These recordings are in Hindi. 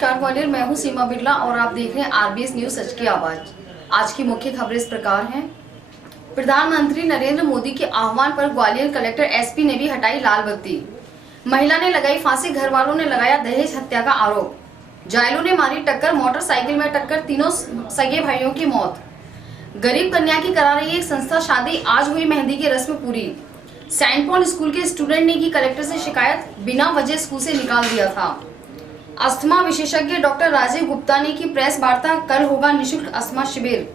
नमस्कार ग्वालियर, मैं हूं सीमा बिरला और आप देख रहे हैं आरबीएस न्यूज सच की आवाज। आज की मुख्य खबरें इस प्रकार हैं। प्रधानमंत्री नरेंद्र मोदी के आह्वान पर ग्वालियर कलेक्टर एसपी ने भी हटाई लाल बत्ती। महिला ने लगाई फांसी, घर वालों ने लगाया दहेज हत्या का आरोप। जायलों ने मारी टक्कर, मोटरसाइकिल में टक्कर, तीनों सगे भाइयों की मौत। गरीब कन्या की करा रही एक संस्था शादी, आज हुई मेहंदी की रस्म पूरी। सेंट पॉल स्कूल के स्टूडेंट ने की कलेक्टर से शिकायत, बिना वजह स्कूल से निकाल दिया था। अस्थमा विशेषज्ञ डॉक्टर राजीव गुप्ता ने की प्रेस वार्ता, कल होगा निशुल्क अस्थमा शिविर।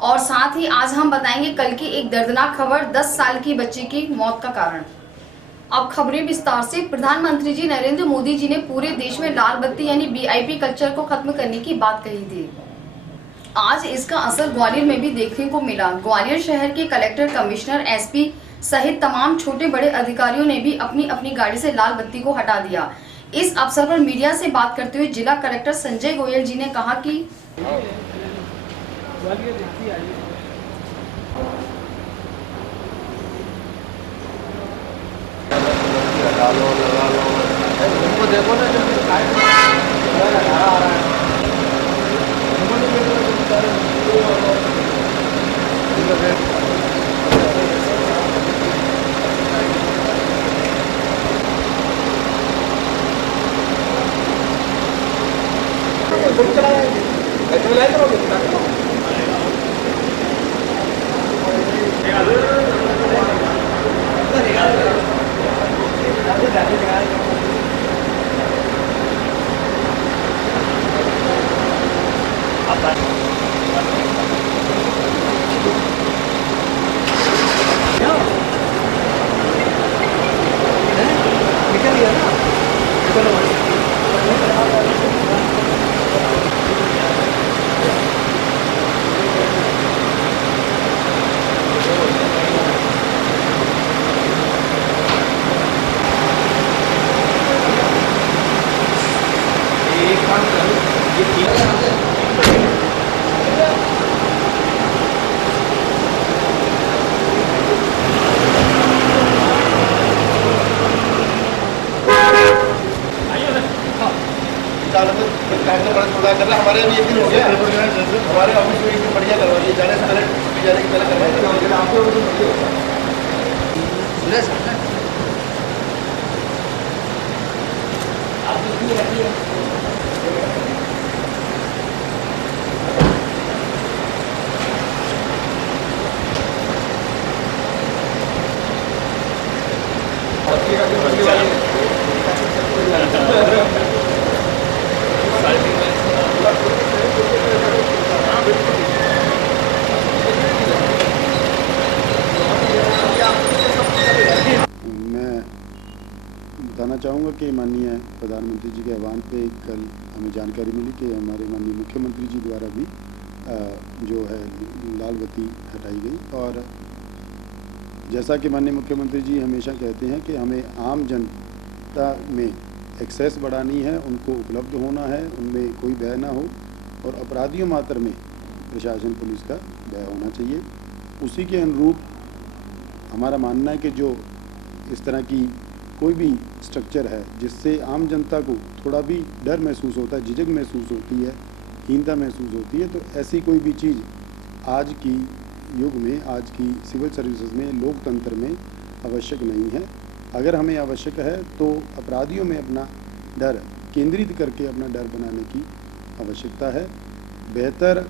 और साथ ही आज हम बताएंगे कल की एक दर्दनाक खबर, 10 साल की बच्ची की मौत का कारण। अब खबरें विस्तार से। प्रधानमंत्री जी नरेंद्र मोदी जी ने पूरे देश में लाल बत्ती यानी वीआईपी कल्चर को खत्म करने की बात कही थी। आज इसका असर ग्वालियर में भी देखने को मिला। ग्वालियर शहर के कलेक्टर, कमिश्नर, एसपी सहित तमाम छोटे बड़े अधिकारियों ने भी अपनी अपनी गाड़ी से लाल बत्ती को हटा दिया। इस अवसर पर मीडिया से बात करते हुए जिला कलेक्टर संजय गोयल जी ने कहा कि देखो ना हमारे अभी एक दिन हो गया, हमारे ऑफिस में एक दिन बढ़िया करवा दिए, जाने से पहले जाने के पहले करवाए आपको बताना चाहूँगा कि माननीय प्रधानमंत्री जी के आह्वान पे कल हमें जानकारी मिली कि हमारे माननीय मुख्यमंत्री जी द्वारा भी जो है लाल बत्ती हटाई गई। और जैसा कि माननीय मुख्यमंत्री जी हमेशा कहते हैं कि हमें आम जनता में एक्सेस बढ़ानी है, उनको उपलब्ध होना है, उनमें कोई भय ना हो और अपराधियों मात्र में प्रशासन पुलिस का भय होना चाहिए। उसी के अनुरूप हमारा मानना है कि जो इस तरह की कोई भी स्ट्रक्चर है जिससे आम जनता को थोड़ा भी डर महसूस होता है, झिझक महसूस होती है, हीनता महसूस होती है, तो ऐसी कोई भी चीज़ आज की युग में, आज की सिविल सर्विसेज में, लोकतंत्र में आवश्यक नहीं है। अगर हमें आवश्यक है तो अपराधियों में अपना डर केंद्रित करके अपना डर बनाने की आवश्यकता है। बेहतर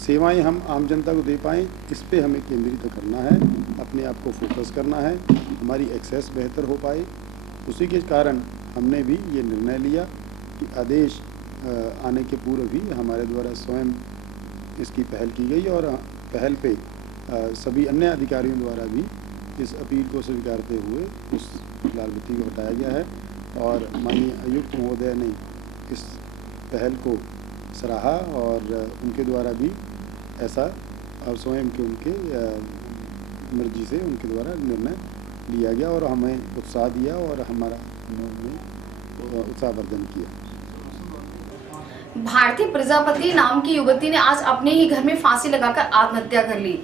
सेवाएं हम आम जनता को दे पाएँ, इस पे हमें केंद्रित करना है, अपने आप को फोकस करना है, हमारी एक्सेस बेहतर हो पाए। उसी के कारण हमने भी ये निर्णय लिया कि आदेश आने के पूर्व भी हमारे द्वारा स्वयं इसकी पहल की गई और पहल पे सभी अन्य अधिकारियों द्वारा भी इस अपील को स्वीकारते हुए उस लाल बत्ती को हटाया गया है। और माननीय आयुक्त महोदय ने इस पहल को सराहा और उनके द्वारा भी ऐसा और स्वयं के उनके मर्जी से उनके द्वारा निर्णय लिया गया और हमें उत्साह दिया और हमारा उन्होंने उत्साहवर्धन किया। भारतीय प्रजापति नाम की युवती ने आज अपने ही घर में फांसी लगाकर आत्महत्या कर ली।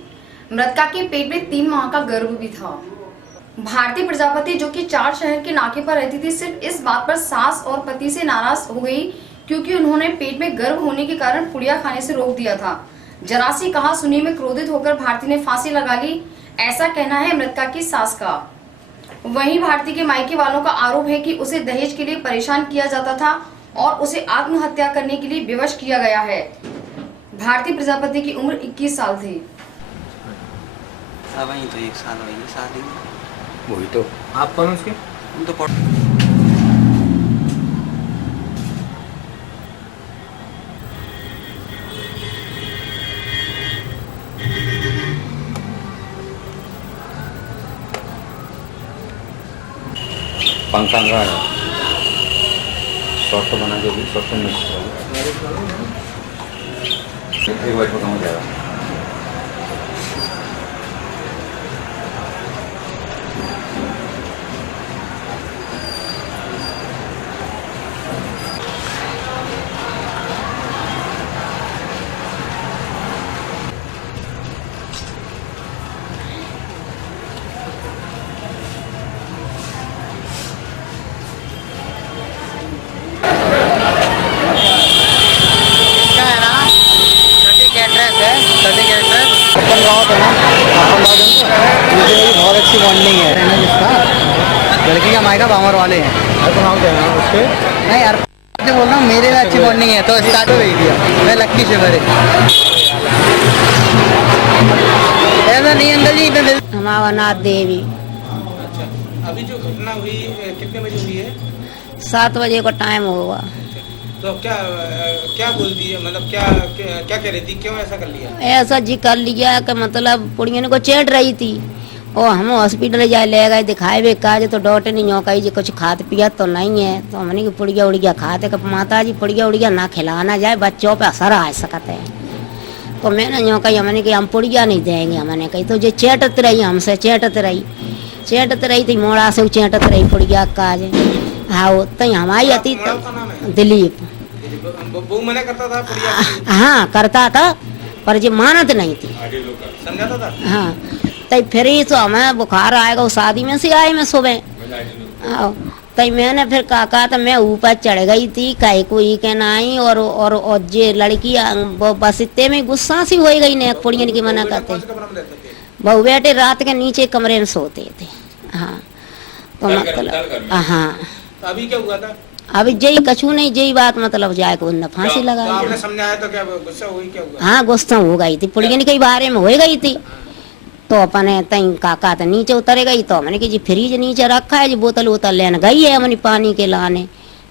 मृतका के पेट में 3 माह का गर्भ भी था। भारतीय प्रजापति जो कि 4 शहर के नाके पर रहती थी, सिर्फ इस बात पर सास और पति से नाराज हो गई क्योंकि उन्होंने पेट में गर्भ होने के कारण पुड़िया खाने से रोक दिया था। जरा सी कहा सुनी में क्रोधित होकर भारती ने फांसी लगा ली, ऐसा कहना है मृतका की सास का। वहीं भारती के मायके वालों का आरोप है कि उसे दहेज के लिए परेशान किया जाता था और उसे आत्महत्या करने के लिए विवश किया गया है। भारती प्रजापति की उम्र 21 साल थी। अब वही तो 1 साल हुई शादी में। वही तो आप कौन उसके? हम तो पंखा का है शॉर्ट तो बना के भी शॉर्ट तो मिक्स करो एक बार खत्म हो जाएगा। अपन गाँव था ना, अपन गाँव जनता मुझे मेरी बहुत अच्छी बॉन्डिंग है रहना जिसका लड़की का मायका बामर वाले हैं। अपन गाँव थे ना उसके? नहीं यार बोल रहा हूँ मेरे में अच्छी बॉन्डिंग है तो स्टार्ट हो गई थी। मैं लक्की से भरे ऐसा नहीं अंकल जी मैं हमारा नाथ देवी। अच्छा, अभी जो घटना हुई कितने बजे हुई है? 7 बजे का टाइम होगा। तो क्या बोलती है, मतलब क्या कह रही थी, क्यों ऐसा कर लिया? ऐसा जी कर लिया कि मतलब पुड़िया को चेट रही थी और हम हॉस्पिटल जाए ले गए दिखाए वे काज तो डॉक्टर ने यो कही जी कुछ खात पिया तो नहीं है। तो हमने की पुड़िया उड़िया खाते कि माता जी पुड़िया उड़िया ना खिलाना जाए बच्चों पे असर आ सकते हैं। तो मैंने यो कही हमने कि हम पुड़िया नहीं देंगे। हमने कही तो जो चेटत रही हमसे चेटत रही थी मोड़ा से चेटत रही पुड़िया काज। हाँ तो हमारी अति दिलीप वो मना करता था पुड़िया? हाँ करता था पर जी मानत नहीं थी, समझाता था। हाँ तई फिर ही तो हमें बुखार आएगा वो शादी में से आए मैं सुबह तई मैंने फिर कहा तो मैं ऊपर चढ़ गई थी कहीं कोई के नहीं और जे लड़की बस इतने में गुस्सा सी हो गई ने पुड़ियन की मना करते बहु बेटे रात के नीचे कमरे में सोते थे। हाँ तो मतलब हाँ अभी क्या हुआ था? अभी जई कछू नहीं जई बात मतलब जाए को उन्हें फांसी लगा। तो आपने समझाया तो क्या गुस्सा हुई, क्या हुआ? हाँ गुस्सा हो गई थी पुड़ियन के बारे में हो गई थी। तो अपने तई काका तो नीचे उतर गई तो हमने कि जी फ्रिज नीचे रखा है जी बोतल वोतल लेने गई है हमने पानी के लाने।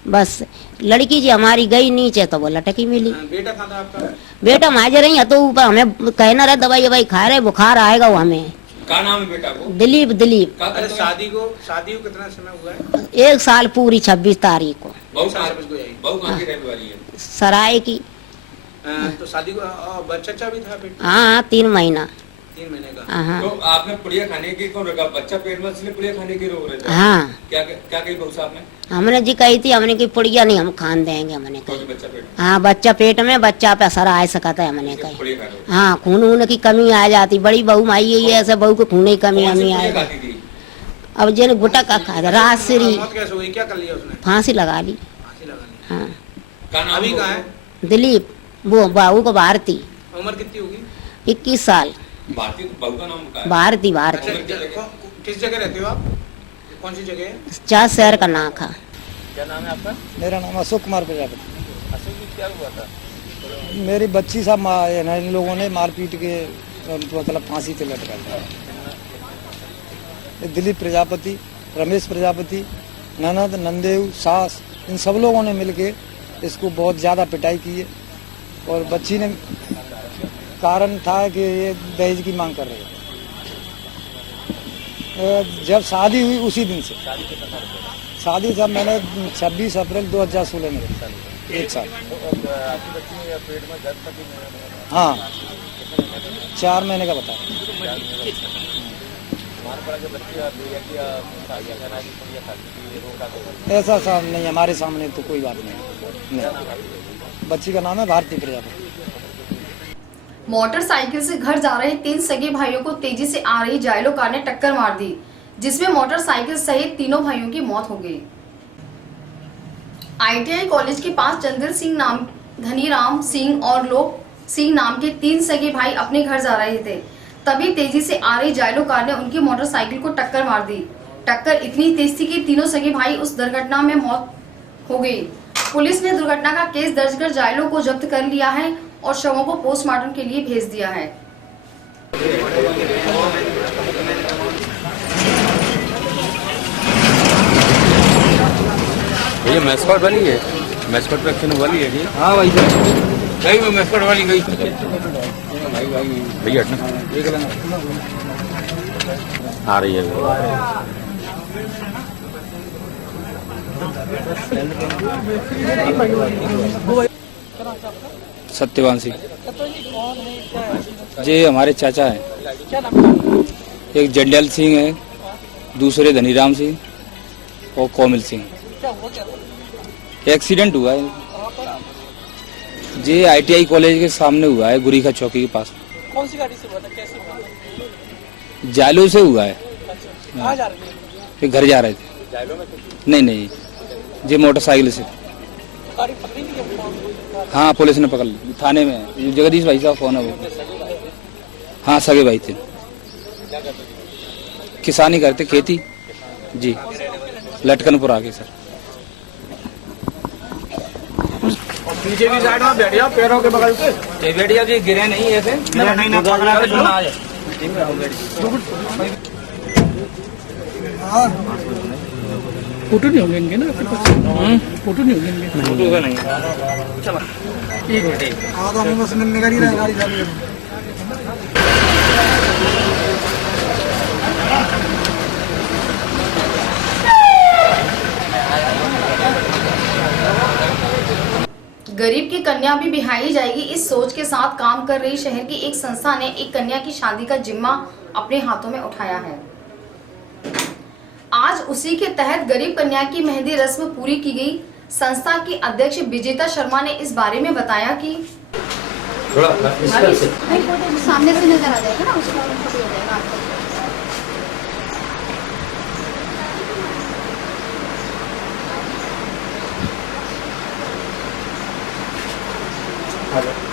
बस लड़की जी हमारी गई नीचे तो वो लटकी मिली। बेटा था आपका? बेटा हाजिर रही है तो ऊपर हमें कहना रहे दवाई ववाई खा रहे बुखार आएगा वो हमें। क्या नाम है बेटा को? दिलीप। अरे शादी को कितना समय हुआ है? 1 साल पूरी 26 तारीख को। बहू कहाँ की रहने वाली है? सराय की। तो शादी को बच्चा भी था? हाँ 3 महीना। 3 महीने का। हाँ तो आपने पुड़िया खाने की क्यों रखा? बच्चा पेट में इसलिए पुड़िया खाने की रोक रहे थे? हाँ क्या कही बहू साहब ने? हमने जी कही थी हमने की पुड़िया नहीं हम खान देंगे। हमने तो कही बच्चा पेट हाँ बच्चा पेट में बच्चा पे असर आ सकता है। हमने कही पुड़िया खा रहे हो? हाँ खून वून की कमी आ जाती बड़ी बहू माई है ऐसे बहू को खून की कमी कौन सी हमें पुड़िया आएगा। खाती थी? अब जिन गुटा का खा राजश्री मौत कैसे हुई, क्या कर लिया उसने? फांसी लगा ली। फांसी लगा ली। हाँ क्या नाम अभी है? कहाँ है? दिलीप वो बाबू को भारती। उम्र कितनी होगी? 21 साल। भारती बहू का नाम क्या है? भारती अच्छा, किस जगह रहते हो आप? कौन सी जगह है? 4 शहर का नाका। क्या नाम है आपका? मेरा नाम अशोक कुमार प्रजापति। अशोक जी क्या हुआ था? मेरी बच्ची साहब इन लोगों ने मारपीट के मतलब फांसी पे लटका दिया। दिलीप प्रजापति, रमेश प्रजापति, ननद, नंदेव, सास इन सब लोगों ने मिलके इसको बहुत ज़्यादा पिटाई की है। और बच्ची ने कारण था कि ये दहेज की मांग कर रहे थे। जब शादी हुई उसी दिन से शादी जब मैंने 26 अप्रैल 2016 में 1 साल। हाँ 4 महीने का बताया। ऐसा साहब नहीं हमारे सामने तो कोई बात नहीं। बच्ची का नाम है भारती प्रजापति। मोटरसाइकिल से घर जा रहे 3 सगे भाइयों को तेजी से आ रही जायलो कार ने टक्कर मार दी, जिसमें मोटरसाइकिल सहित तीनों भाइयों की मौत हो गई। ITI कॉलेज के पास चंद्र सिंह नाम, धनीराम सिंह और लोक सिंह नाम के 3 सगे भाई अपने घर जा रहे थे। तभी तेजी से आ रही जायलो कार ने उनकी मोटरसाइकिल को टक्कर मार दी। टक्कर इतनी तेज थी कि तीनों सगे भाई उस दुर्घटना में मौत हो गई। पुलिस ने दुर्घटना का केस दर्ज कर जायलो को जब्त कर लिया है और शवों को पोस्टमार्टम के लिए भेज दिया है। ये मैस्कॉट वाली है, मैस्कॉट रखने वाली है ये। हाँ भाई गई वो मैस्कॉट वाली गई। भैया हटना, आ रही है। सत्यवान सिंह जी हमारे चाचा हैं। एक जंडल सिंह है, दूसरे धनीराम सिंह और कोमल सिंह। एक्सीडेंट हुआ है जी ITI कॉलेज के सामने हुआ है, गुरीखा चौकी के पास। कौन सी गाड़ी से हुआ था, कैसे हुआ था? जालू से हुआ है। कहाँ जा रहे थे? घर जा रहे थे। नहीं जी मोटरसाइकिल से। गाड़ी पकड़ी नहीं है? हाँ पुलिस ने पकड़ ली, थाने में है। जगदीश भाई साहब फोन है वो। हाँ सगे भाई थे, किसानी करते, खेती जी, लटकनपुर आगे सर। पीछे की साइड में बैठ जाओ, पैरों के बगल पे बैठिया जी, गिरे नहीं ऐसे नहीं ना पकड़ा के सुना है। फोटो नहीं होंगे इनके ना आपके पास? फोटो नहीं होंगे इनके? फोटो का नहीं। हाँ तो हमें बस निकल ही रहा है गाड़ी चालू है। गरीब की कन्या भी बिहाई जाएगी, इस सोच के साथ काम कर रही शहर की एक संस्था ने एक कन्या की शादी का जिम्मा अपने हाथों में उठाया है। आज उसी के तहत गरीब कन्या की मेहंदी रस्म पूरी की गई। संस्था की अध्यक्ष विजेता शर्मा ने इस बारे में बताया कि सामने से नजर आ जाएगा ना, उसका हो जाएगा।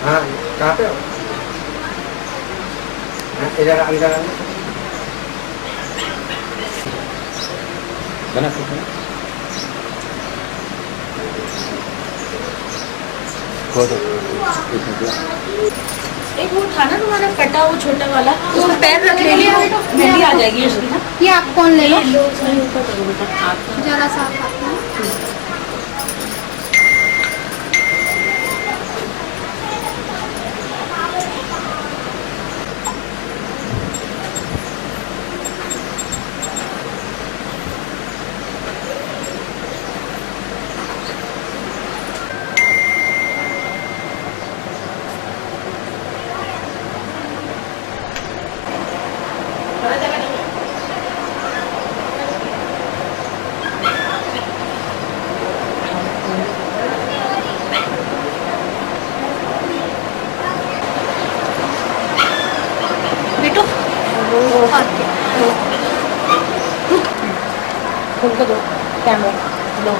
हाँ कहाँ पे हो? इधर अंदर बना सकते हैं। एक वो था ना तुम्हारा कटा, वो छोटा वाला, उसमें पैर रख ले लिया, मेहंदी आ जाएगी उसकी ना। ये आप कौन ले लो? जरा सा बेटो उनको दो कैमरा लो।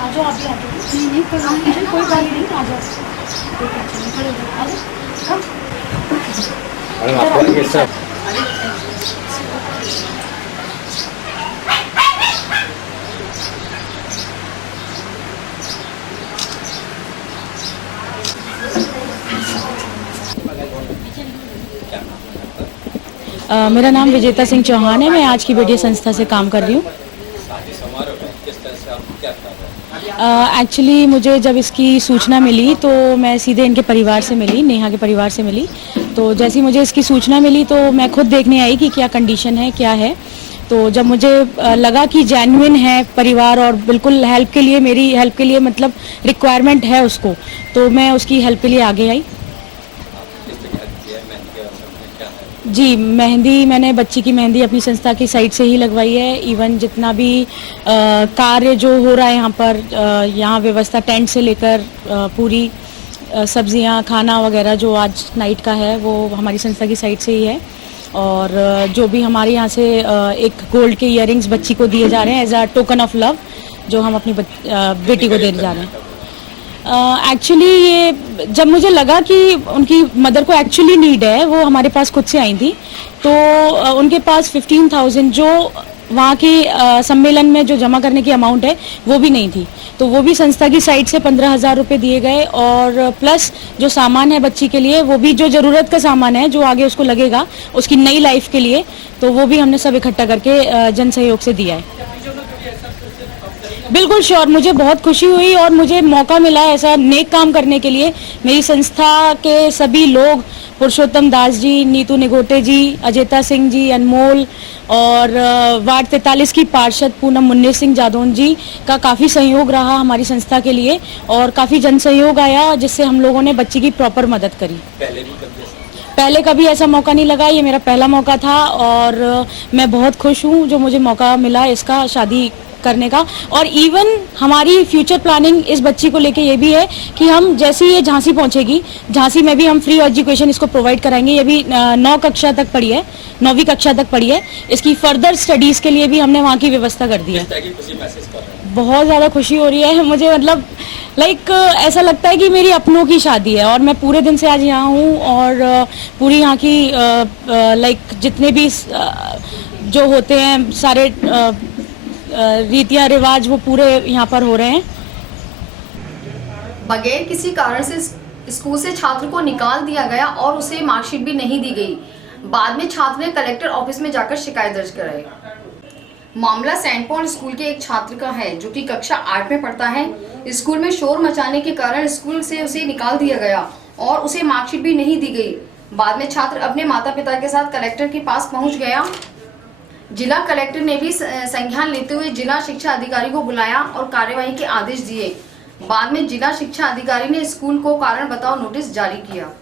आ जाओ, आप भी आ जाओ। नहीं कोई बात नहीं, आ जाओ। मेरा नाम विजेता सिंह चौहान है। मैं आज की बेटिया संस्था से काम कर रही हूँ। एक्चुअली मुझे जब इसकी सूचना मिली तो मैं सीधे इनके परिवार से मिली, नेहा के परिवार से मिली। तो जैसे मुझे इसकी सूचना मिली तो मैं खुद देखने आई कि क्या कंडीशन है, क्या है। तो जब मुझे लगा कि जेन्युइन है परिवार और बिल्कुल हेल्प के लिए, मेरी हेल्प के लिए मतलब रिक्वायरमेंट है उसको, तो मैं उसकी हेल्प के लिए आगे आई। जी, मेहंदी मैंने बच्ची की मेहंदी अपनी संस्था की साइट से ही लगवाई है। इवन जितना भी कार्य जो हो रहा है यहाँ पर, यहाँ व्यवस्था टेंट से लेकर पूरी सब्जियाँ, खाना वगैरह जो आज नाइट का है वो हमारी संस्था की साइट से ही है। और जो भी हमारे यहाँ से एक गोल्ड के इयररिंग्स बच्ची को दिए जा रहे हैं as a token of love, जो हम अपनी बेटी को देने जा रहे हैं। एक्चुअली ये जब मुझे लगा कि उनकी मदर को एक्चुअली नीड है, वो हमारे पास खुद से आई थी। तो उनके पास 15,000 जो वहाँ के सम्मेलन में जो जमा करने की अमाउंट है वो भी नहीं थी। तो वो भी संस्था की साइड से 15,000 रुपये दिए गए, और प्लस जो सामान है बच्ची के लिए, वो भी जो ज़रूरत का सामान है जो आगे उसको लगेगा उसकी नई लाइफ के लिए, तो वो भी हमने सब इकट्ठा करके जन सहयोग से दिया है। बिल्कुल श्योर, मुझे बहुत खुशी हुई और मुझे मौका मिला ऐसा नेक काम करने के लिए। मेरी संस्था के सभी लोग, पुरुषोत्तम दास जी, नीतू निगोटे जी, अजेता सिंह जी, अनमोल और वार्ड 43 की पार्षद पूनम मुन्नी सिंह जादौन जी का काफ़ी सहयोग रहा हमारी संस्था के लिए, और काफ़ी जन सहयोग आया जिससे हम लोगों ने बच्ची की प्रॉपर मदद करी। पहले कभी ऐसा मौका नहीं लगा, ये मेरा पहला मौका था और मैं बहुत खुश हूँ जो मुझे मौका मिला इसका शादी करने का। और इवन हमारी फ्यूचर प्लानिंग इस बच्ची को लेके ये भी है कि हम जैसे ये झांसी पहुंचेगी, झांसी में भी हम फ्री एजुकेशन इसको प्रोवाइड कराएंगे। ये भी 9 कक्षा तक पढ़ी है, 9वीं कक्षा तक पढ़ी है। इसकी फर्दर स्टडीज़ के लिए भी हमने वहाँ की व्यवस्था कर दी है। बहुत ज़्यादा खुशी हो रही है मुझे, मतलब ऐसा लगता है कि मेरी अपनों की शादी है। और मैं पूरे दिन से आज यहाँ हूँ और पूरी यहाँ की जितने भी जो होते हैं सारे रीतियाँ रिवाज वो पूरे यहाँ पर हो रहे हैं। बगैर किसी कारण से स्कूल से छात्र को निकाल दिया गया और उसे मार्कशीट भी नहीं दी गई। बाद में छात्र ने कलेक्टर ऑफिस में जाकर शिकायत दर्ज कराई। मामला सेंट पॉल स्कूल के एक छात्र का है जो कि कक्षा 8 में पढ़ता है। स्कूल में शोर मचाने के कारण स्कूल से उसे निकाल दिया गया और उसे मार्कशीट भी नहीं दी गई। बाद में छात्र अपने माता पिता के साथ कलेक्टर के पास पहुंच गया। जिला कलेक्टर ने भी संज्ञान लेते हुए जिला शिक्षा अधिकारी को बुलाया और कार्यवाही के आदेश दिए। बाद में जिला शिक्षा अधिकारी ने स्कूल को कारण बताओ नोटिस जारी किया।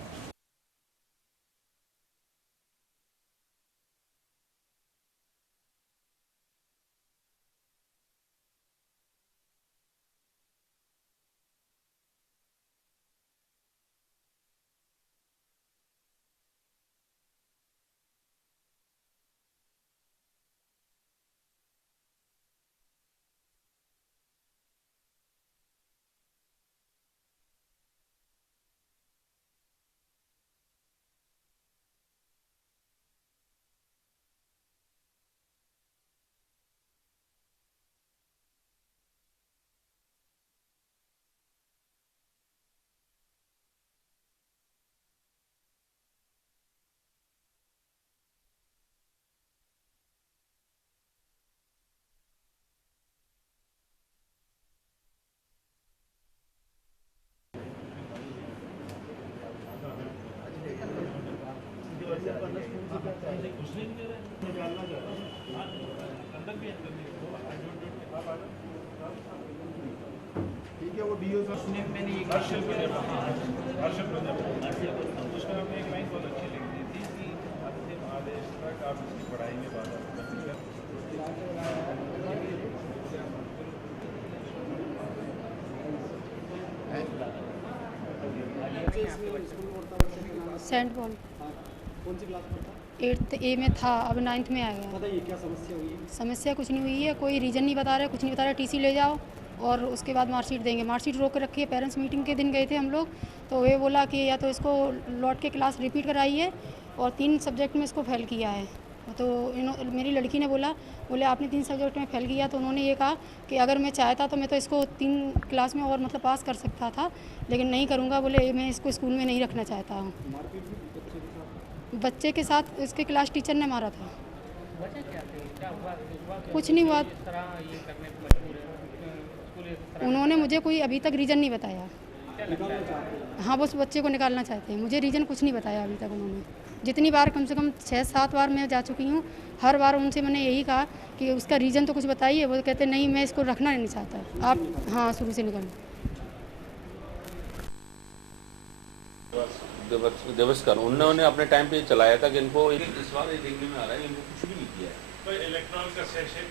ठीक है, वो डीओ उसने मैंने एक हर्षल मैंने उसमें आपने एक लाइन बहुत अच्छी लिख दी थी कि अंतिम आदेश तक आप इसकी पढ़ाई में बाधा सेंट पॉल कौन सी क्लास में था? 8th A में था, अब 9th में आ गया। बताइए क्या समस्या हुई है? समस्या कुछ नहीं हुई है, कोई रीज़न नहीं बता रहा, कुछ नहीं बता रहा। टीसी ले जाओ और उसके बाद मार्कशीट देंगे। मार्कशीट रोक के रखी है। पेरेंट्स मीटिंग के दिन गए थे हम लोग, तो वे बोला कि या तो इसको लौट के क्लास रिपीट कराइए, और 3 सब्जेक्ट में इसको फेल किया है। तो मेरी लड़की ने बोले आपने 3 सब्जेक्ट में फेल किया, तो उन्होंने ये कहा कि अगर मैं चाहता तो मैं तो इसको 3 क्लास में और मतलब पास कर सकता था, लेकिन नहीं करूँगा। बोले मैं इसको स्कूल में नहीं रखना चाहता हूँ। बच्चे के साथ उसके क्लास टीचर ने मारा था। कुछ नहीं हुआ, उन्होंने मुझे कोई अभी तक रीज़न नहीं बताया। हाँ, बस बच्चे को निकालना चाहते हैं, मुझे रीज़न कुछ नहीं बताया अभी तक उन्होंने। जितनी बार, कम से कम 6-7 बार मैं जा चुकी हूँ, हर बार उनसे मैंने यही कहा कि उसका रीज़न तो कुछ बताइए। वो कहते नहीं, मैं इसको रखना नहीं चाहता, आप हाँ शुरू से निकालो। देवस्थान उन्होंने अपने टाइम पे चलाया था कि इनको इस बार ये देखने में आ रहा है इनको कुछ भी नहीं किया है। तो इलेक्ट्रॉन का सेक्शन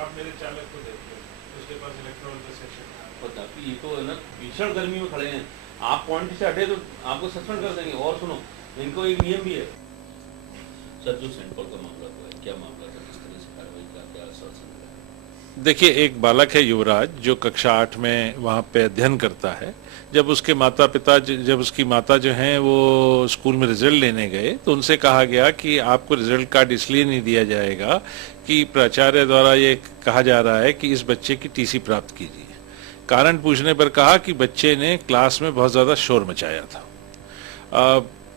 आप मेरे चालक को देखिए, उसके पास इलेक्ट्रॉन का सेक्शन पता ये तो है ना, भीषण गर्मी में खड़े हैं, आप पॉइंट से हटे तो आपको सस्पेंड कर देंगे। और सुनो, इनको एक नियम भी है सर, जो सेंट पॉल का मामला हुआ है, क्या मामला था, किस तरह से कार्रवाई का क्या आश्वासन है? देखिए, एक बालक है युवराज जो कक्षा 8 में वहाँ पे अध्ययन करता है। जब उसके माता पिता, जब उसकी माता जो हैं वो स्कूल में रिजल्ट लेने गए तो उनसे कहा गया कि आपको रिजल्ट कार्ड इसलिए नहीं दिया जाएगा कि प्राचार्य द्वारा ये कहा जा रहा है कि इस बच्चे की टीसी प्राप्त कीजिए। कारण पूछने पर कहा कि बच्चे ने क्लास में बहुत ज़्यादा शोर मचाया था।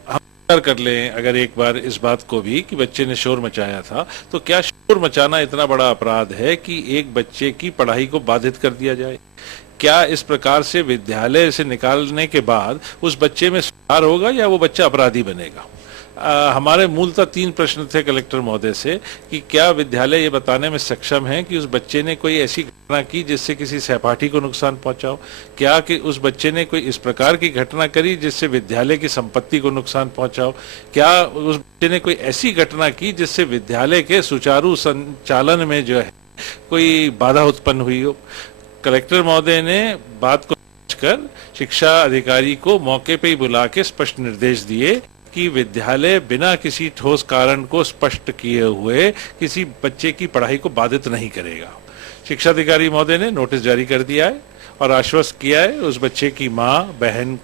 हम विचार कर लें अगर एक बार इस बात को भी कि बच्चे ने शोर मचाया था, तो क्या शोर मचाना इतना बड़ा अपराध है कि एक बच्चे की पढ़ाई को बाधित कर दिया जाए? क्या इस प्रकार से विद्यालय से निकालने के बाद उस बच्चे में सुधार होगा या वो बच्चा अपराधी बनेगा? हमारे मूलतः 3 प्रश्न थे कलेक्टर महोदय से कि क्या विद्यालय ये बताने में सक्षम है कि उस बच्चे ने कोई ऐसी घटना की जिससे किसी सहपाठी को नुकसान पहुंचाओ? क्या कि उस बच्चे ने कोई इस प्रकार की घटना करी जिससे विद्यालय की संपत्ति को नुकसान पहुंचाओ? क्या उस बच्चे ने कोई ऐसी घटना की जिससे विद्यालय के सुचारू संचालन में जो है कोई बाधा उत्पन्न हुई हो? कलेक्टर महोदय ने बात को समझकर शिक्षा अधिकारी को मौके पर ही बुला के स्पष्ट निर्देश दिए कि विद्यालय बिना किसी ठोस कारण को स्पष्ट किए हुए किसी बच्चे की पढ़ाई को बाधित नहीं करेगा। शिक्षा अधिकारी महोदय ने नोटिस जारी कर दिया है और आश्वस्त किया है उस बच्चे की मां बहन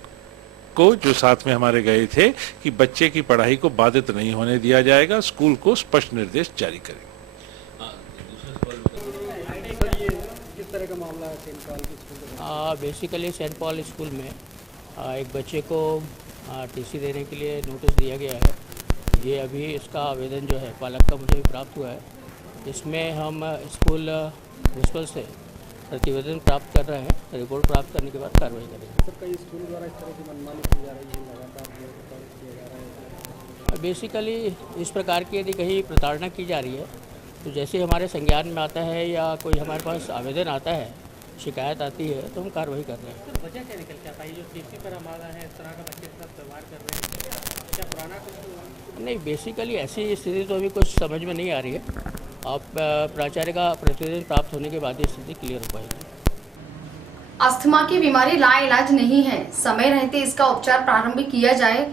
को जो साथ में हमारे गए थे कि बच्चे की पढ़ाई को बाधित नहीं होने दिया जाएगा। स्कूल को स्पष्ट निर्देश जारी करेंगे। बेसिकली सेंट पॉल स्कूल में एक बच्चे को टीसी देने के लिए नोटिस दिया गया है। ये अभी इसका आवेदन जो है पालक का मुझे भी प्राप्त हुआ है। इसमें हम स्कूल प्रिंसिपल से प्रतिवेदन प्राप्त कर रहे हैं। रिपोर्ट प्राप्त करने के बाद कार्रवाई करेंगे। सर, कई स्कूल द्वारा इस तरह की मनमानी की जा रही है, लगातार किया जा रहा है। बेसिकली इस प्रकार की यदि कहीं प्रताड़ना की जा रही है तो जैसे हमारे संज्ञान में आता है या कोई हमारे पास आवेदन आता है, शिकायत आती है, तो हम कार्रवाई कर रहे हैं। वजह क्या निकल के आता है? जो टीसी पर हमारा है, इस तरह का बच्चे के साथ व्यवहार कर रहे हैं, क्या पुराना कुछ? नहीं, बेसिकली ऐसी स्थिति तो अभी कुछ समझ में नहीं आ रही है। आप प्राचार्य का प्रतिवेदन प्राप्त होने के बाद ये स्थिति क्लियर हो पाएगी। अस्थमा की बीमारी लाइलाज नहीं है, समय रहते इसका उपचार प्रारंभ किया जाए।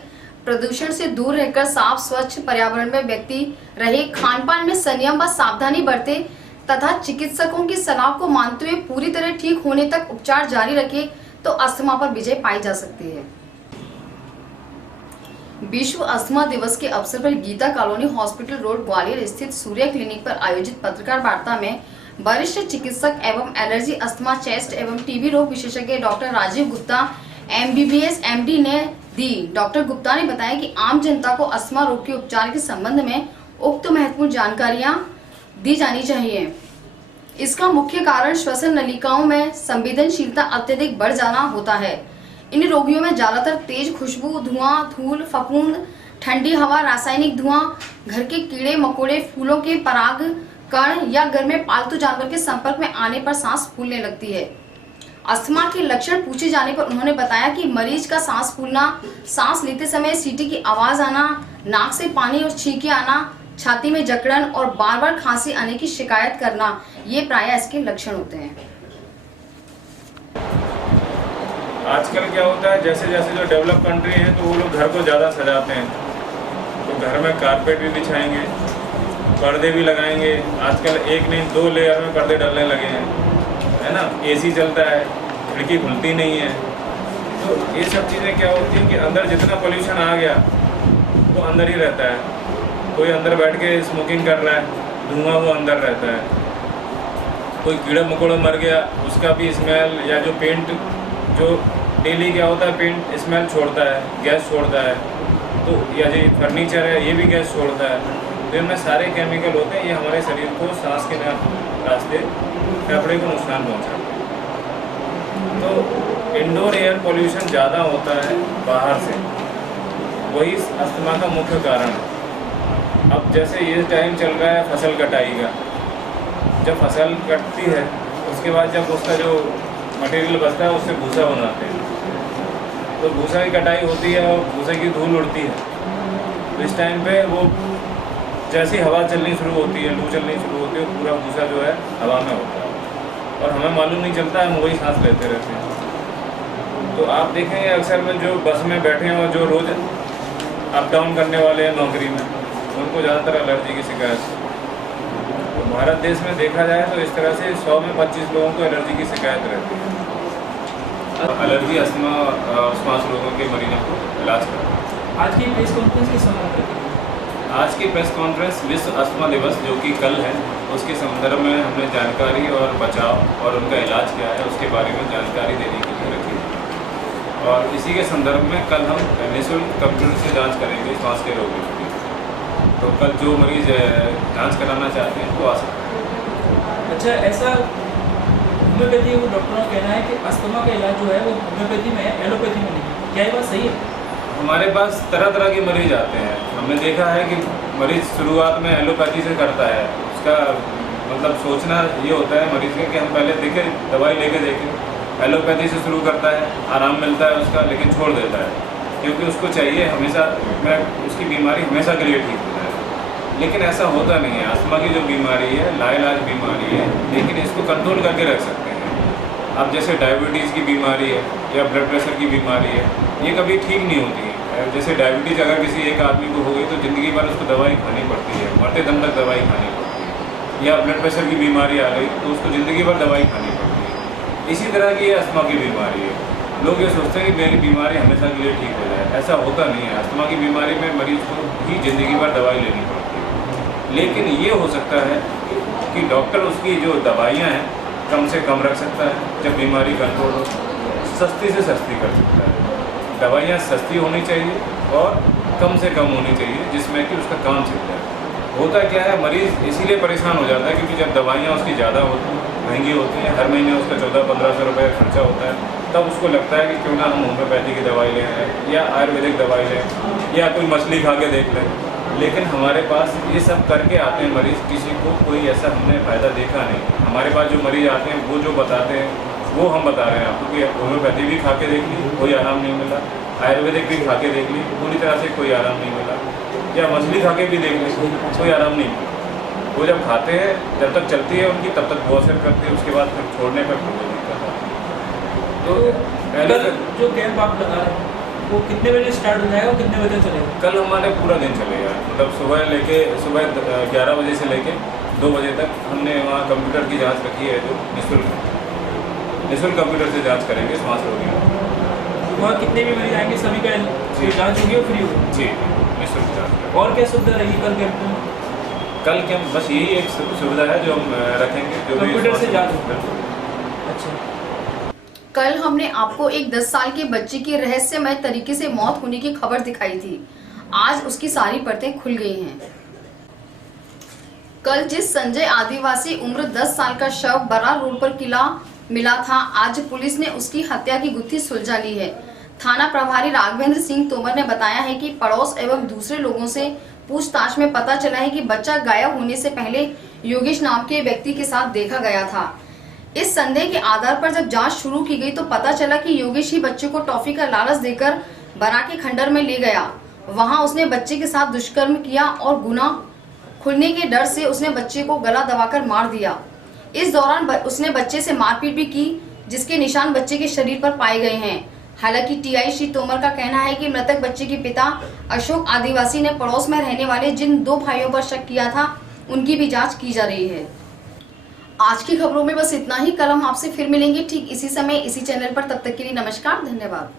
प्रदूषण से दूर रहकर साफ स्वच्छ पर्यावरण में व्यक्ति रहे, खान-पान में संयम व सावधानी बरते तथा चिकित्सकों की सलाह को मानते हुए पूरी तरह ठीक होने तक उपचार जारी रखे तो अस्थमा पर विजय पाई जा सकती है। विश्व अस्थमा दिवस के अवसर पर Geeta colony hospital road Gwalior स्थित सूर्य क्लिनिक पर आयोजित पत्रकार वार्ता में वरिष्ठ चिकित्सक एवं एलर्जी, अस्थमा, चेस्ट एवं टीबी रोग विशेषज्ञ doctor Rajiv Gupta MBBS MD ने दी। डॉक्टर गुप्ता ने बताया कि आम जनता को अस्थमा रोग के उपचार के संबंध में उक्त महत्वपूर्ण जानकारियां दी जानी चाहिए। इसका मुख्य कारण श्वसन नलिकाओं में संवेदनशीलता अत्यधिक बढ़ जाना होता है। इन रोगियों में ज्यादातर तेज खुशबू, धुआं, धूल, फफूंद, ठंडी हवा, रासायनिक धुआं, घर के कीड़े मकोड़े, फूलों के पराग कण या घर में पालतू जानवर के संपर्क में आने पर सांस फूलने लगती है। अस्थमा के लक्षण पूछे जाने पर उन्होंने बताया कि मरीज का सांस फूलना, सांस लेते समय सीटी की आवाज आना, नाक से पानी और छींके आना, छाती में जकड़न और बार बार खांसी आने की शिकायत करना, ये प्रायः इसके लक्षण होते हैं। आजकल क्या होता है, जैसे जैसे जो डेवलप कंट्री है तो वो लोग घर को ज़्यादा सजाते हैं, तो घर में कारपेट भी बिछाएंगे, पर्दे भी लगाएंगे। आजकल एक नहीं 2 लेयर में पर्दे डलने लगे हैं, है ना। AC चलता है, खिड़की खुलती नहीं है। तो ये सब चीज़ें क्या होती हैं कि अंदर जितना पोल्यूशन आ गया वो अंदर ही रहता है। कोई अंदर बैठ के स्मोकिंग कर रहा है, धुआं वो अंदर रहता है। कोई कीड़ा मकोड़ा मर गया, उसका भी स्मेल, या जो पेंट जो डेली क्या होता है पेंट स्मेल छोड़ता है, गैस छोड़ता है, तो या जो फर्नीचर है ये भी गैस छोड़ता है, तो इनमें सारे केमिकल होते हैं, ये हमारे शरीर को सांस के रास्ते फेफड़े को नुकसान पहुंचाते हैं। तो इंडोर एयर पोल्यूशन ज़्यादा होता है बाहर से, वही अस्थमा का मुख्य कारण है। अब जैसे ये टाइम चल रहा है फसल कटाई का, जब फसल कटती है उसके बाद जब उसका जो मटेरियल बचता है उससे भूसा बनाते हैं, तो भूसा की कटाई होती है और भूसे की धूल उड़ती है, तो इस टाइम पे वो जैसी हवा चलनी शुरू होती है, लू चलनी शुरू होती है, पूरा भूसा जो है हवा में होता है और हमें मालूम नहीं चलता, हम वही सांस लेते रहते हैं। तो आप देखेंगे अक्सर में जो बस में बैठे हैं और जो रोज़ अप डाउन करने वाले हैं नौकरी में, उनको ज़्यादातर एलर्जी की शिकायत। तो भारत देश में देखा जाए तो इस तरह से 100 में 25 लोगों को एलर्जी की शिकायत रहती है। एलर्जी, अस्थमा, श्वास रोगों के मरीजों को इलाज करें। आज की प्रेस कॉन्फ्रेंस किस संदर्भ में? आज की प्रेस कॉन्फ्रेंस विश्व अस्थमा दिवस जो कि कल है, उसके संदर्भ में हमने जानकारी और बचाव और उनका इलाज क्या है उसके बारे में जानकारी देने के लिए रखी है। और इसी के संदर्भ में कल हम निःशुल्क कंप्यूटर से जांच करेंगे श्वास के रोगियों की। तो कल जो मरीज जांच कराना चाहते हैं वो आ सकते हैं। अच्छा, ऐसा होम्योपैथी वो डॉक्टरों का कहना है कि अस्थमा का इलाज जो है वो होम्योपैथी में है, एलोपैथी में नहीं। क्या ये बात सही है? हमारे पास तरह तरह के मरीज आते हैं। हमने देखा है कि मरीज शुरुआत में एलोपैथी से करता है, उसका मतलब सोचना ये होता है मरीज का कि हम पहले देखें, दवाई लेके देखें। एलोपैथी से शुरू करता है, आराम मिलता है उसका, लेकिन छोड़ देता है क्योंकि उसको चाहिए हमेशा उसकी बीमारी हमेशा के लिए ठीक हो जाए। लेकिन ऐसा होता नहीं है। अस्थमा की जो बीमारी है लाइलाज बीमारी है, लेकिन इसको कंट्रोल करके रख सकते हैं। अब जैसे डायबिटीज़ की बीमारी है या ब्लड प्रेशर की बीमारी है, ये कभी ठीक नहीं होती है। जैसे डायबिटीज़ अगर किसी एक आदमी को हो गई तो ज़िंदगी भर उसको दवाई खानी पड़ती है, मरते दम तक दवाई खानी पड़ती है। या ब्लड प्रेशर की बीमारी आ गई तो उसको ज़िंदगी भर दवाई खानी पड़ती है। इसी तरह की ये अस्थमा की बीमारी है। लोग ये सोचते हैं कि मेरी बीमारी हमेशा के लिए ठीक हो जाए, ऐसा होता नहीं है। अस्थमा की बीमारी में मरीज को ही ज़िंदगी भर दवाई लेनी पड़ती है। लेकिन ये हो सकता है कि डॉक्टर उसकी जो दवाइयाँ हैं कम से कम रख सकता है, जब बीमारी कंट्रोल हो, सस्ती से सस्ती कर सकता है। दवाइयाँ सस्ती होनी चाहिए और कम से कम होनी चाहिए, जिसमें कि उसका काम चल जाए। होता क्या है, मरीज़ इसीलिए परेशान हो जाता है क्योंकि जब दवाइयाँ उसकी ज़्यादा होती महंगी होती हैं, हर महीने उसका 1400-1500 रुपये खर्चा होता है, तब उसको लगता है कि क्यों ना हम होम्योपैथी की दवाई लें या आयुर्वेदिक दवाई लें या कोई मछली खा के देख लें। लेकिन हमारे पास ये सब करके आते हैं मरीज़, किसी को कोई ऐसा हमने फ़ायदा देखा नहीं। हमारे पास जो मरीज़ आते हैं वो जो बताते हैं वो हम बता रहे हैं आपको कि होम्योपैथी भी खा के देख ली, कोई आराम नहीं मिला, आयुर्वेदिक भी खा के देख ली, पूरी तरह से कोई आराम नहीं मिला, या मछली खा के भी देख ली, कोई आराम नहीं मिला। वो जब खाते हैं, जब तक चलती है उनकी, तब तक वो असर करती है, उसके बाद फिर छोड़ने पर कोई दिक्कत है। तो पहले जो कैंप आप लगा रहे हैं वो कितने बजे स्टार्ट हो जाएगा और कितने बजे चलेगा? कल हमारे पूरा दिन चलेगा, मतलब सुबह 11 बजे से लेके 2 बजे तक हमने वहाँ कंप्यूटर की जांच रखी है, जो निःशुल्क कंप्यूटर से जांच करेंगे श्वास रोगियों। वहाँ कितने भी मरीज आएंगे सभी का जांच होगी और फ्री होगी? जी, निःशुल्क जांच। और क्या सुविधा रहेगी कल कैंप में? कल कैंप बस यही एक सुविधा है जो हम रखेंगे, जो कंप्यूटर से जांच होगी। अच्छा, कल हमने आपको एक 10 साल के बच्चे की रहस्यमय तरीके से मौत होने की खबर दिखाई थी। आज उसकी सारी परतें खुल गई हैं। कल जिस संजय आदिवासी उम्र 10 साल का शव बरा रोड पर मिला था, आज पुलिस ने उसकी हत्या की गुत्थी सुलझा ली है। थाना प्रभारी राघवेंद्र सिंह तोमर ने बताया है कि पड़ोस एवं दूसरे लोगों से पूछताछ में पता चला है कि बच्चा गायब होने से पहले योगेश नाम के व्यक्ति के साथ देखा गया था। इस संदेह के आधार पर जब जांच शुरू की गई तो पता चला कि योगेश ही बच्चे को टॉफी का लालच देकर बरा के खंडर में ले गया। वहां उसने बच्चे के साथ दुष्कर्म किया और गुनाह खुलने के डर से उसने बच्चे को गला दबाकर मार दिया। इस दौरान उसने बच्चे से मारपीट भी की, जिसके निशान बच्चे के शरीर पर पाए गए हैं। हालांकि टीआई श्री तोमर का कहना है कि मृतक बच्चे के पिता अशोक आदिवासी ने पड़ोस में रहने वाले जिन 2 भाइयों पर शक किया था, उनकी भी जांच की जा रही है। आज की खबरों में बस इतना ही। कल हम आपसे फिर मिलेंगे ठीक इसी समय इसी चैनल पर। तब तक के लिए नमस्कार, धन्यवाद।